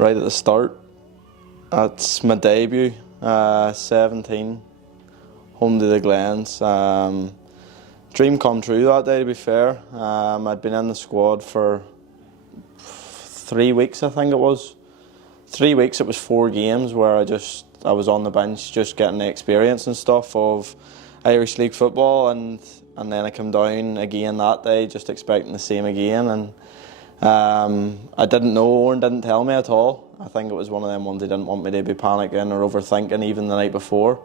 right at the start. That's my debut, 17, home to the Glens. Dream come true that day, to be fair. I'd been in the squad for 3 weeks, I think it was. 3 weeks, it was 4 games where I was on the bench just getting the experience and stuff of Irish League football, and then I come down again that day just expecting the same again, and I didn't know, Owen didn't tell me at all. I think it was one of them ones he didn't want me to be panicking or overthinking even the night before.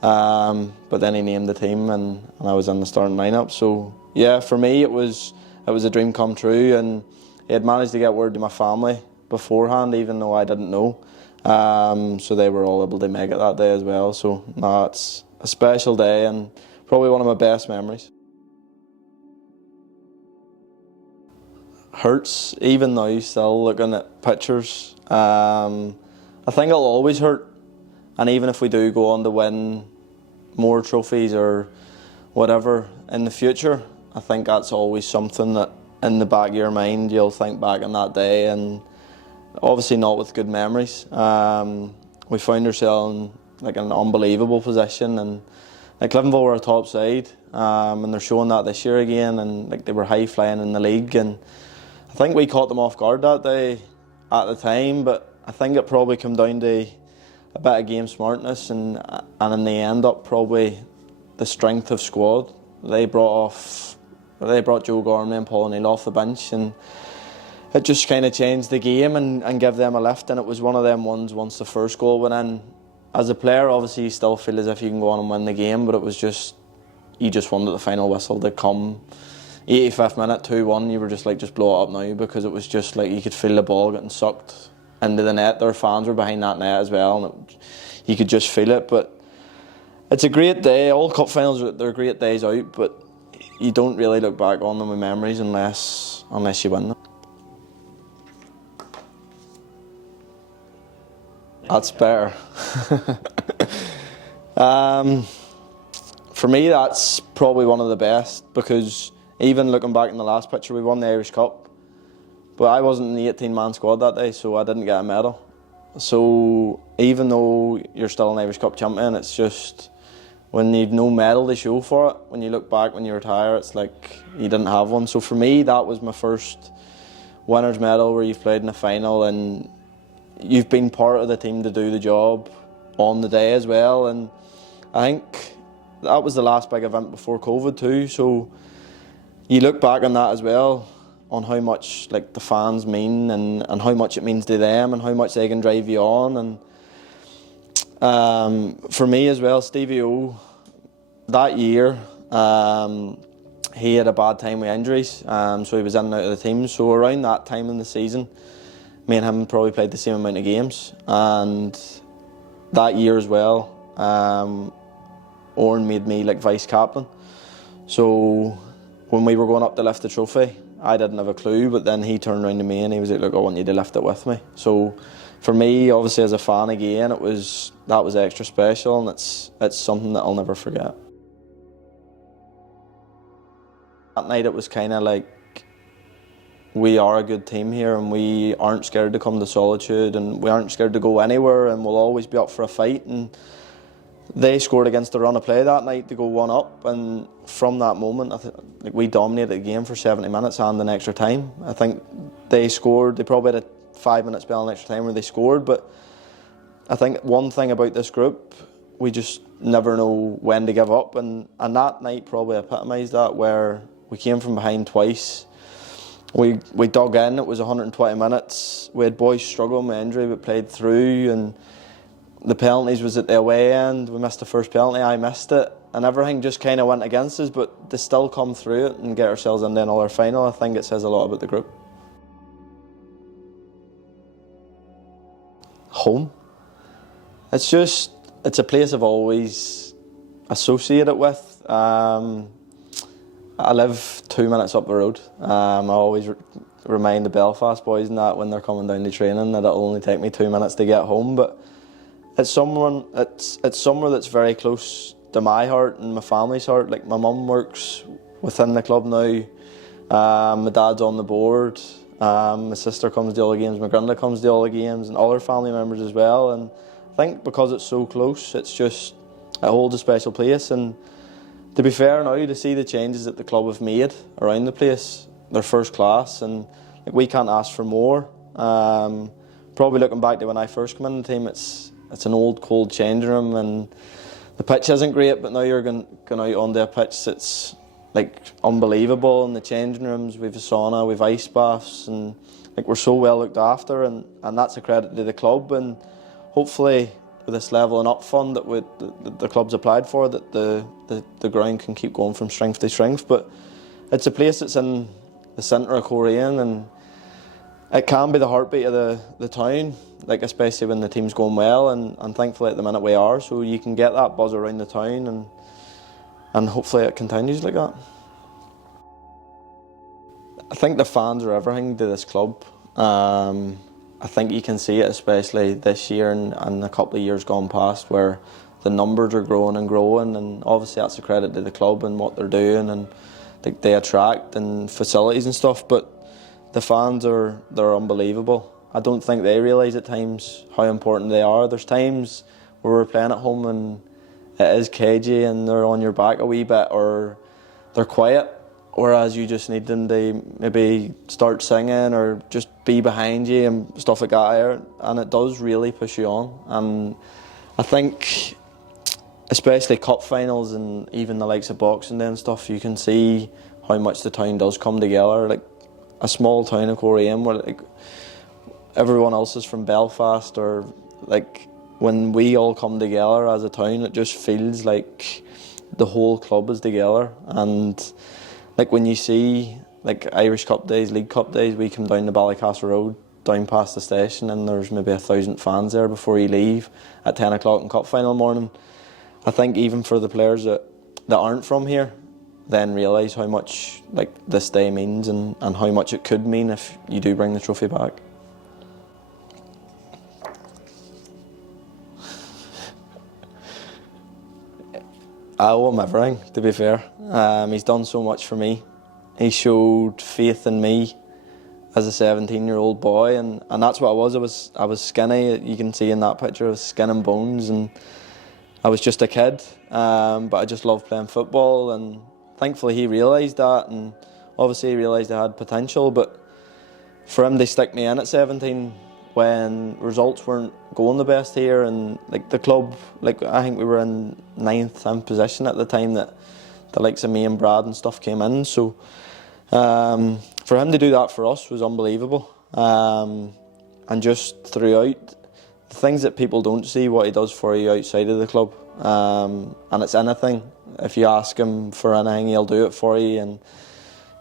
But then he named the team and I was in the starting lineup. So yeah, for me it was a dream come true, and he had managed to get word to my family beforehand even though I didn't know. So they were all able to make it that day as well. So no, it's a special day and probably one of my best memories. Hurts even now, still looking at pictures. I think it'll always hurt, and even if we do go on to win more trophies or whatever in the future, I think that's always something that in the back of your mind you'll think back on that day, and obviously not with good memories. We found ourselves in like an unbelievable position, and like Linfield were a top side, and they're showing that this year again, and like they were high flying in the league, and I think we caught them off guard that day at the time, but I think it probably came down to a bit of game smartness, and in the end up probably the strength of squad. They brought Joe Gormley and Paul O'Neill off the bench, and it just kind of changed the game and gave them a lift, and it was one of them ones once the first goal went in. As a player, obviously you still feel as if you can go on and win the game, but it was just, you just wanted the final whistle to come. 85th minute, 2-1, you were just like, just blow it up now, because it was just like you could feel the ball getting sucked into the net. Their fans were behind that net as well, and you could just feel it. But it's a great day. All cup finals, they're great days out, but you don't really look back on them with memories unless you win them. That's better. For me, that's probably one of the best, because even looking back in the last picture, we won the Irish Cup, but I wasn't in the 18-man squad that day, so I didn't get a medal. So even though you're still an Irish Cup champion, it's just when you've no medal to show for it, when you look back when you retire, it's like you didn't have one. So for me, that was my first winner's medal, where you've played in a final and you've been part of the team to do the job on the day as well. And I think that was the last big event before COVID too, so you look back on that as well, on how much like the fans mean, and how much it means to them, and how much they can drive you on. And for me as well, Stevie O, that year, he had a bad time with injuries, so he was in and out of the team. So around that time in the season, me and him probably played the same amount of games. And that year as well, Oren made me like vice captain. So when we were going up to lift the trophy, I didn't have a clue, but then he turned around to me and he was like, look, I want you to lift it with me. So for me, obviously as a fan again, that was extra special, and it's something that I'll never forget. That night it was kind of like, we are a good team here, and we aren't scared to come to Solitude, and we aren't scared to go anywhere, and we'll always be up for a fight. And they scored against the run of play that night to go 1-up, and from that moment, like we dominated the game for 70 minutes and an extra time. I think they scored. They probably had a 5-minute spell in extra time where they scored, but I think one thing about this group, we just never know when to give up, and that night probably epitomised that, where we came from behind twice. We dug in. It was 120 minutes. We had boys struggling with injury, but played through, and the penalties was at the away end. We missed the first penalty, I missed it, and everything just kind of went against us, but to still come through it and get ourselves into another final, I think it says a lot about the group. Home. It's a place I've always associated with. I live 2 minutes up the road. I always remind the Belfast boys and that when they're coming down to training that it'll only take me 2 minutes to get home, but it's somewhere that's very close to my heart and my family's heart. Like my mum works within the club now, my dad's on the board, My sister comes to all the games, my granddad comes to all the games, and other family members as well. And I think because it's so close, it holds a special place. And to be fair now, to see the changes that the club have made around the place, they're first class, and we can't ask for more. Probably looking back to when I first came in the team, it's an old cold changing room, and the pitch isn't great, but now you're going out onto a pitch that's unbelievable. In the changing rooms, we've a sauna, we've ice baths, and we're so well looked after, and that's a credit to the club. And hopefully with this levelling up fund that the club's applied for, that the ground can keep going from strength to strength. But it's a place that's in the centre of Coleraine, and it can be the heartbeat of the town, especially when the team's going well, and thankfully at the minute we are, so you can get that buzz around the town, and hopefully it continues like that. I think the fans are everything to this club. I think you can see it especially this year and a couple of years gone past, where the numbers are growing and growing, and obviously that's a credit to the club and what they're doing, and they attract and facilities and stuff, but the fans they're unbelievable. I don't think they realise at times how important they are. There's times where we're playing at home and it is cagey and they're on your back a wee bit, or they're quiet, whereas you just need them to maybe start singing or just be behind you and stuff like that, and it does really push you on. And I think especially cup finals and even the likes of Boxing Day and stuff, you can see how much the town does come together. A small town of Coleraine where everyone else is from Belfast, or when we all come together as a town, it just feels like the whole club is together. And when you see Irish Cup days, League Cup days, we come down the Ballycastle Road, down past the station, and there's maybe 1,000 fans there before you leave at 10 o'clock in cup final morning. I think even for the players that aren't from here, then realise how much this day means, and how much it could mean if you do bring the trophy back. I owe him everything, to be fair. He's done so much for me. He showed faith in me as a 17-year-old boy, and that's what I was. I was skinny. You can see in that picture, I was skin and bones, and I was just a kid, but I just loved playing football, and thankfully he realised that, and obviously he realised I had potential. But for him to stick me in at 17 when results weren't going the best here, and the club, I think we were in 9th position at the time that the likes of me and Brad and stuff came in, so for him to do that for us was unbelievable. And just throughout, the things that people don't see, what he does for you outside of the club, and it's anything. If you ask him for anything, he'll do it for you, and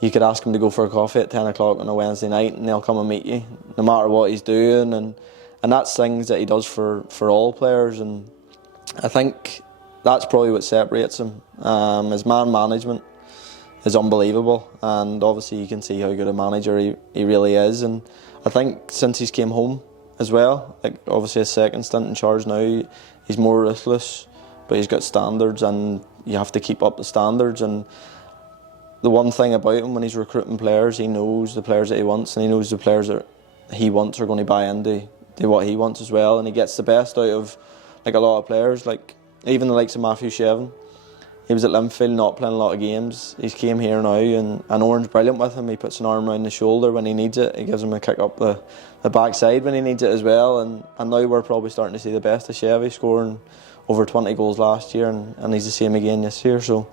you could ask him to go for a coffee at 10 o'clock on a Wednesday night and he'll come and meet you, no matter what he's doing, and that's things that he does for all players. And I think that's probably what separates him. His man management is unbelievable, and obviously you can see how good a manager he really is. And I think since he's came home as well, obviously his second stint in charge now, he's more ruthless, but he's got standards, and you have to keep up the standards. And the one thing about him, when he's recruiting players, he knows the players that he wants, and he knows the players that he wants are going to buy into what he wants as well, and he gets the best out of a lot of players, even the likes of Matthew Shevin. He was at Linfield, not playing a lot of games. He's came here now, and Orange brilliant with him. He puts an arm around the shoulder when he needs it. He gives him a kick up the backside when he needs it as well. And now we're probably starting to see the best of Chevy, scoring over 20 goals last year, and he's the same again this year. So,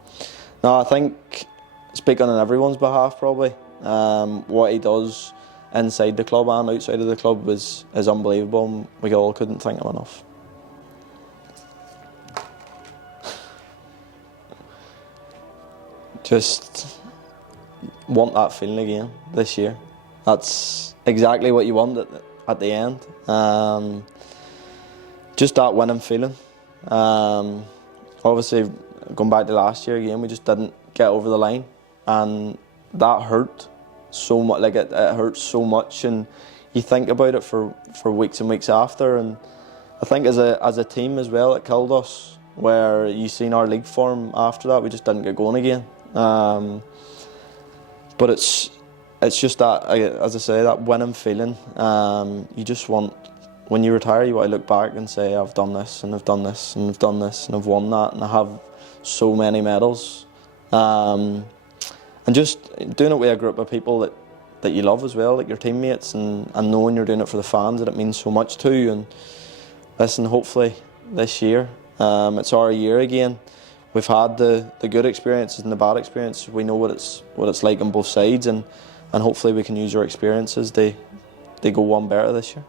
no, I think, speaking on everyone's behalf probably, what he does inside the club and outside of the club is unbelievable, and we all couldn't thank him enough. Just want that feeling again this year. That's exactly what you want at the end. Just that winning feeling. Obviously, going back to last year again, we just didn't get over the line, and that hurt so much. It hurt so much, and you think about it for weeks and weeks after. And I think as a team as well, it killed us. Where you seen our league form after that, we just didn't get going again. But it's it's just that, as I say, that winning feeling. You just want, when you retire, you want to look back and say, I've done this, and I've done this, and I've done this, and I've won that, and I have so many medals. And just doing it with a group of people that you love as well, like your teammates, and knowing you're doing it for the fans, that it means so much to you. And listen, hopefully this year, it's our year again. We've had the good experiences and the bad experiences. We know what it's like on both sides, and hopefully we can use our experiences to go one better this year.